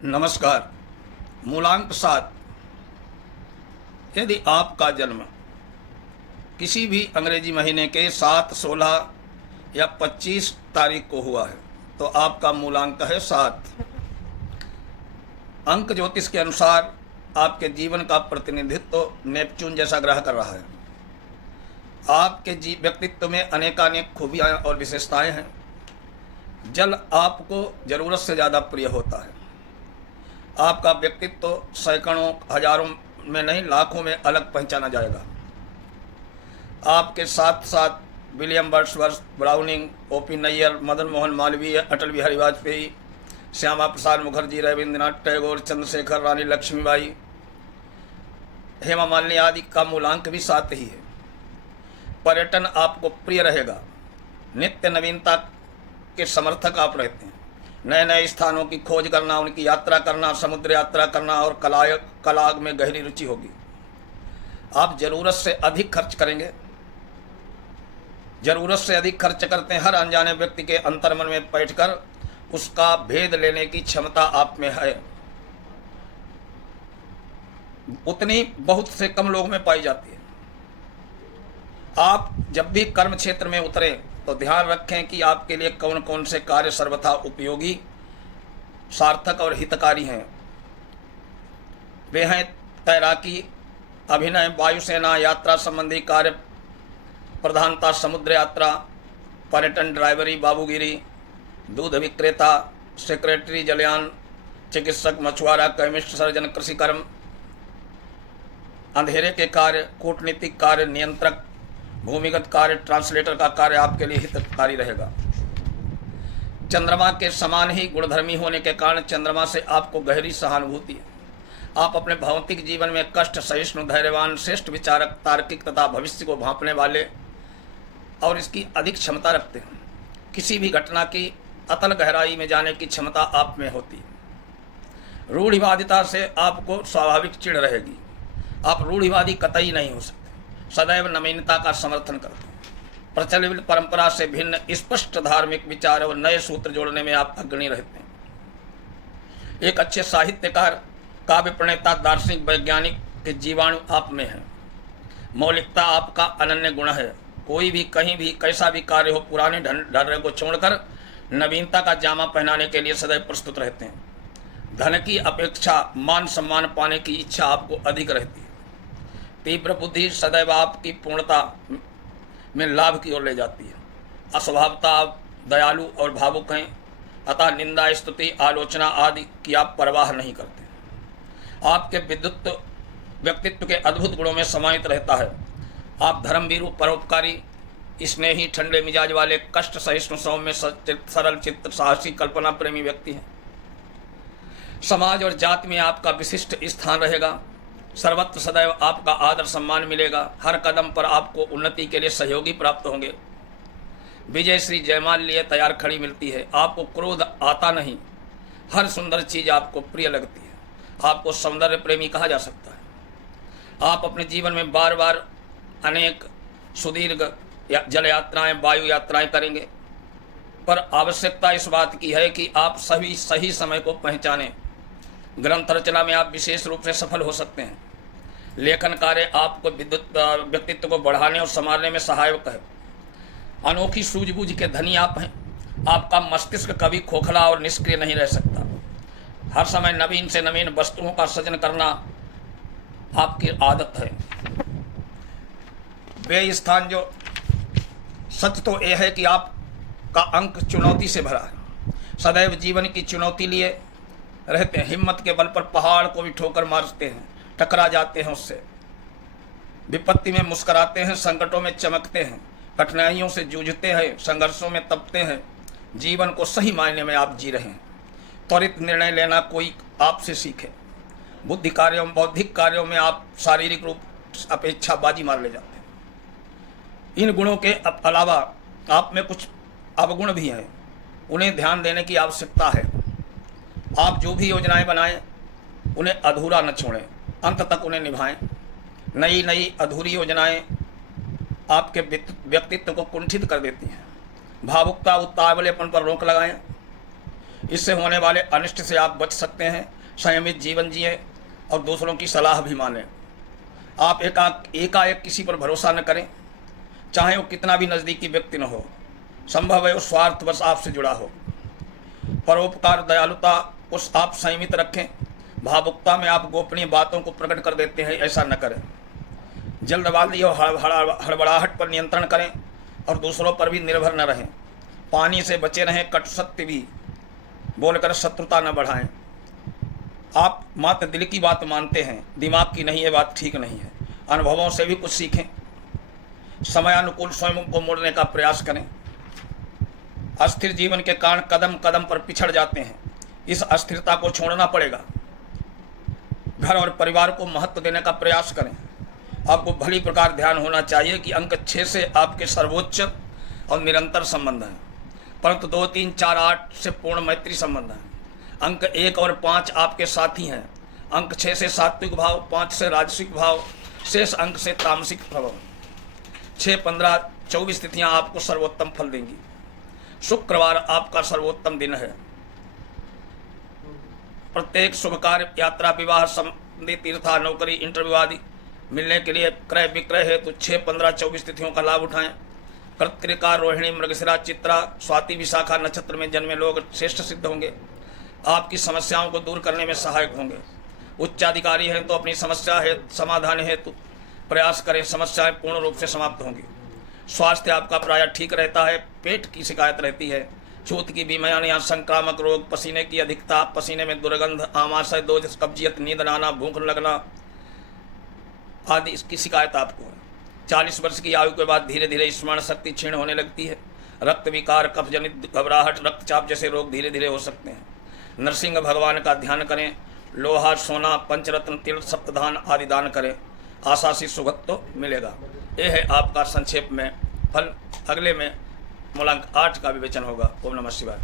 नमस्कार। मूलांक 7। यदि आपका जन्म किसी भी अंग्रेजी महीने के 7, 16 या 25 तारीख को हुआ है तो आपका मूलांक है 7। अंक ज्योतिष के अनुसार आपके जीवन का प्रतिनिधित्व नेपच्यून जैसा ग्रह कर रहा है। आपके व्यक्तित्व में अनेकानेक खूबियाँ और विशेषताएं हैं। जल आपको ज़रूरत से ज़्यादा प्रिय होता है। आपका व्यक्तित्व सैकड़ों, हजारों में नहीं, लाखों में अलग पहचाना जाएगा। आपके साथ साथ William Wordsworth, Browning, OP Nayyar, Madan Mohan Malviya, Atal Bihari Vajpayee, Shyama Prasad Mukherjee, Rabindranath Tagore, Chandrashekhar, Rani Laxmibai, Hema Malini आदि का मूलांक भी 7 ही है। पर्यटन आपको प्रिय रहेगा। नित्य नवीनता के समर्थक आप रहते हैं। नए नए स्थानों की खोज करना, उनकी यात्रा करना, समुद्र यात्रा करना और कला में गहरी रुचि होगी। आप जरूरत से अधिक खर्च करेंगे। जरूरत से अधिक खर्च करते हैं। हर अनजाने व्यक्ति के अंतर्मन में बैठकर उसका भेद लेने की क्षमता आप में है। उतनी बहुत से कम लोगों में पाई जाती है। आप जब भी कर्म क्षेत्र में उतरे तो ध्यान रखें कि आपके लिए कौन कौन से कार्य सर्वथा उपयोगी, सार्थक और हितकारी हैं। वे हैं तैराकी, अभिनय, वायुसेना, यात्रा संबंधी कार्य, प्रधानता समुद्र यात्रा, पर्यटन, ड्राइवरी, बाबूगिरी, दूध विक्रेता, सेक्रेटरी, जलयान, चिकित्सक, मछुआरा, केमिस्ट, सर्जन, कृषि कर्म, अंधेरे के कार्य, कूटनीतिक कार्य, नियंत्रक, भूमिगत कार्य, ट्रांसलेटर का कार्य आपके लिए हितकारी रहेगा। चंद्रमा के समान ही गुणधर्मी होने के कारण चंद्रमा से आपको गहरी सहानुभूति है। आप अपने भौतिक जीवन में कष्ट सहिष्णु, धैर्यवान, श्रेष्ठ विचारक, तार्किक तथा भविष्य को भांपने वाले और इसकी अधिक क्षमता रखते हैं। किसी भी घटना की अतल गहराई में जाने की क्षमता आप में होती है। रूढ़िवादिता से आपको स्वाभाविक चिढ़ रहेगी। आप रूढ़िवादी कतई नहीं हो सकते। सदैव नवीनता का समर्थन करते हैं। प्रचलित परंपरा से भिन्न स्पष्ट धार्मिक विचार और नए सूत्र जोड़ने में आप अग्रणी रहते हैं। एक अच्छे साहित्यकार, काव्य प्रणेता, दार्शनिक, वैज्ञानिक के जीवाणु आप में है। मौलिकता आपका अनन्य गुण है। कोई भी कहीं भी कैसा भी कार्य हो, पुराने ढर्रे को छोड़कर नवीनता का जामा पहनाने के लिए सदैव प्रस्तुत रहते हैं। धन की अपेक्षा मान सम्मान पाने की इच्छा आपको अधिक रहती है। तीव्र बुद्धि सदैव आपकी पूर्णता में लाभ की ओर ले जाती है। अस्वभावता आप दयालु और भावुक हैं, अतः निंदा, स्तुति, आलोचना आदि की आप परवाह नहीं करते। आपके विद्युत व्यक्तित्व के अद्भुत गुणों में समाहित रहता है। आप धर्मवीरू, परोपकारी, स्नेही, ठंडे मिजाज वाले, कष्ट सहिष्णु, सौम्य, सरल चित्त, साहसी, कल्पना प्रेमी व्यक्ति हैं। समाज और जाति में आपका विशिष्ट स्थान रहेगा। सर्वत्र सदैव आपका आदर सम्मान मिलेगा। हर कदम पर आपको उन्नति के लिए सहयोगी प्राप्त होंगे। विजय श्री जयमाल लिए तैयार खड़ी मिलती है। आपको क्रोध आता नहीं। हर सुंदर चीज आपको प्रिय लगती है। आपको सौंदर्य प्रेमी कहा जा सकता है। आप अपने जीवन में बार बार अनेक सुदीर्घ जल यात्राएं, वायु यात्राएं करेंगे, पर आवश्यकता इस बात की है कि आप सभी सही समय को पहचानें। ग्रंथ रचना में आप विशेष रूप से सफल हो सकते हैं। लेखन कार्य आपको व्यक्तित्व को बढ़ाने और संवारने में सहायक है। अनोखी सूझबूझ के धनी आप हैं। आपका मस्तिष्क कभी खोखला और निष्क्रिय नहीं रह सकता। हर समय नवीन से नवीन वस्तुओं का सृजन करना आपकी आदत है। वे स्थान जो सच तो यह है कि आपका अंक चुनौती से भरा है। सदैव जीवन की चुनौती लिए रहते हैं। हिम्मत के बल पर पहाड़ को भी ठोकर मारते हैं, टकरा जाते हैं उससे। विपत्ति में मुस्कुराते हैं, संकटों में चमकते हैं, कठिनाइयों से जूझते हैं, संघर्षों में तपते हैं। जीवन को सही मायने में आप जी रहे हैं। त्वरित निर्णय लेना कोई आपसे सीखे। बुद्धि कार्यों, बौद्धिक कार्यों में आप शारीरिक रूप अपेक्षा बाजी मार ले जाते हैं। इन गुणों के अलावा आप में कुछ अवगुण भी हैं। उन्हें ध्यान देने की आवश्यकता है। आप जो भी योजनाएं बनाएं उन्हें अधूरा न छोड़ें, अंत तक उन्हें निभाएं। नई नई अधूरी योजनाएं आपके व्यक्तित्व को कुंठित कर देती हैं। भावुकता, उतावलेपन पर रोक लगाएं। इससे होने वाले अनिष्ट से आप बच सकते हैं। संयमित जीवन जिए और दूसरों की सलाह भी मानें। आप एकाएक किसी पर भरोसा न करें, चाहे वो कितना भी नज़दीकी व्यक्ति न हो। संभव है वो स्वार्थवश आपसे जुड़ा हो। परोपकार, दयालुता उस आप संयमित रखें। भावुकता में आप गोपनीय बातों को प्रकट कर देते हैं, ऐसा न करें। जल्दबाजी और हड़बड़ाहट पर नियंत्रण करें और दूसरों पर भी निर्भर न रहें। पानी से बचे रहें, कटु सत्य भी बोलकर शत्रुता न बढ़ाएं। आप मात्र दिल की बात मानते हैं, दिमाग की नहीं। ये बात ठीक नहीं है। अनुभवों से भी कुछ सीखें। समयानुकूल स्वयं को मोड़ने का प्रयास करें। अस्थिर जीवन के कारण कदम कदम पर पिछड़ जाते हैं। इस अस्थिरता को छोड़ना पड़ेगा। घर और परिवार को महत्व देने का प्रयास करें। आपको भली प्रकार ध्यान होना चाहिए कि अंक 6 से आपके सर्वोच्च और निरंतर संबंध हैं, परंतु 2, 3, 4, 8 से पूर्ण मैत्री संबंध है। अंक 1 और 5 आपके साथी हैं। अंक 6 से सात्विक भाव, 5 से राजसिक भाव, शेष अंक से तामसिक प्रभाव। 6, 15, 24 तिथियां आपको सर्वोत्तम फल देंगी। शुक्रवार आपका सर्वोत्तम दिन है। प्रत्येक शुभ कार्य, यात्रा, विवाह संबंधी, तीर्था, नौकरी, इंटरव्यू आदि मिलने के लिए क्रय विक्रय हेतु 6, 15, 24 तिथियों का लाभ उठाएं। कृत्तिका, रोहिणी, मृगशिरा, चित्रा, स्वाति, विशाखा नक्षत्र में जन्मे लोग श्रेष्ठ सिद्ध होंगे। आपकी समस्याओं को दूर करने में सहायक होंगे। उच्चाधिकारी हैं तो अपनी समस्या समाधान हेतु प्रयास करें। समस्याएं पूर्ण रूप से समाप्त होंगी। स्वास्थ्य आपका प्रायः ठीक रहता है। पेट की शिकायत रहती है। छूत की बीमारियां, संक्रामक रोग, पसीने की अधिकता, पसीने में दुर्गंध, आमाशय दोष, कब्जियत, नींद न आना, भूख लगना आदि इसकी शिकायत आपको है। 40 वर्ष की आयु के बाद धीरे धीरे स्मरण शक्ति क्षीण होने लगती है। रक्त विकार, कफ जनित घबराहट, रक्तचाप जैसे रोग धीरे धीरे हो सकते हैं। नरसिंह भगवान का ध्यान करें। लोहा, सोना, पंचरत्न, तिल, सप्तधान आदि दान करें। आशा से सुगत तो मिलेगा। यह है आपका संक्षेप में फल। अगले में मूलांक 8 का विवेचन होगा। ओम नमः शिवाय।